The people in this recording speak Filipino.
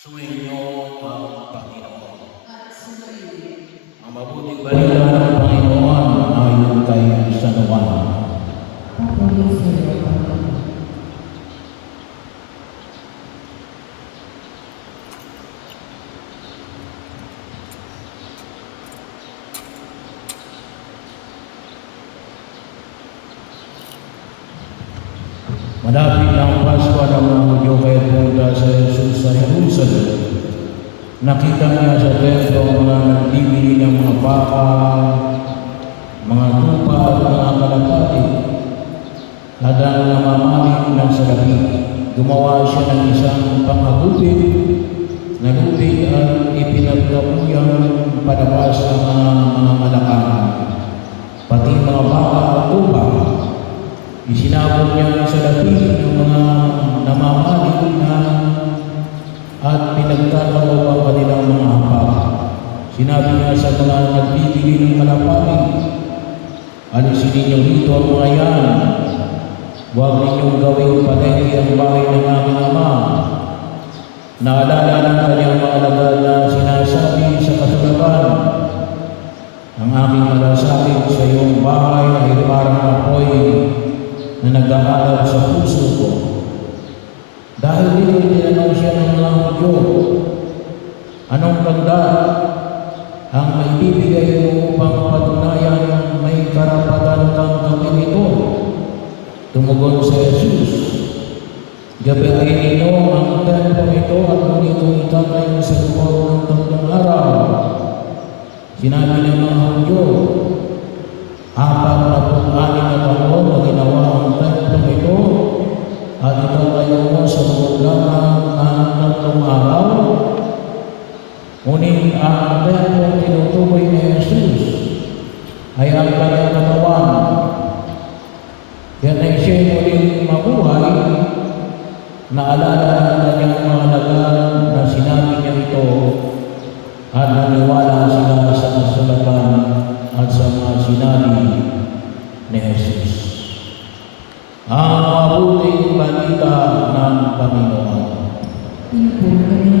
Sumainyo ang Panginoon. At sumainyo. Ang mabuting balita ng Panginoon ayon kay San Juan. Papuri sa iyo, Panginoon. Malapit na ang Pasko ng mga Hudyo kaya pumunta sa Jesus sa Jerusalem. Nakita niya sa templo ang mga nagbibili ng mga baka, mga tupa at mga kalapati. Hadang namamalig ng salapi. Gumawa siya ng isang pangagupit na lupit at ipinagkapuyang palabas ang mga malakang, pati mga baka at tupa. Isinabot niya sa lapi ng mga namamalig na at pinagtatawaw ang kanilang mga hapag. Sinabi niya sa mga nagbibili ng kalapati, alisin ninyo dito ang mga yan. Huwag ninyong gawing palengke ang bahay ng aming Ama. Naalala ng kanyang mga alagad na sinasabi sa kasulatan, ang aking malasakit sa iyong bahay ay parang apoy na nag-aalab sa puso ko. Dahil dito tinanong siya ng mga Hudyo, anong tanda ang maibibigay mo upang patunayan may karapatan kang gawin ito? Tumugon sa Jesus, gabihin ninyo ang templo ito at ngunit itatayo sa loob ng 3 araw. Sinabi ng mga Hudyo, 46 na taon na ginawa ang templo ito at itatayo mo sa loob lamang ng 3 araw. Ngunit ang templo tinutukoy ni Jesus ay ang kanyang katawan. Yan ay siya'y muling mabuhay. Naalala ng kanyang mga alagad na sinabi niya ito at naniwala sila sa kasulatan at sa mga sinabi ni Jesus. Ang mabuting balita ng Panginoon. Pinupuri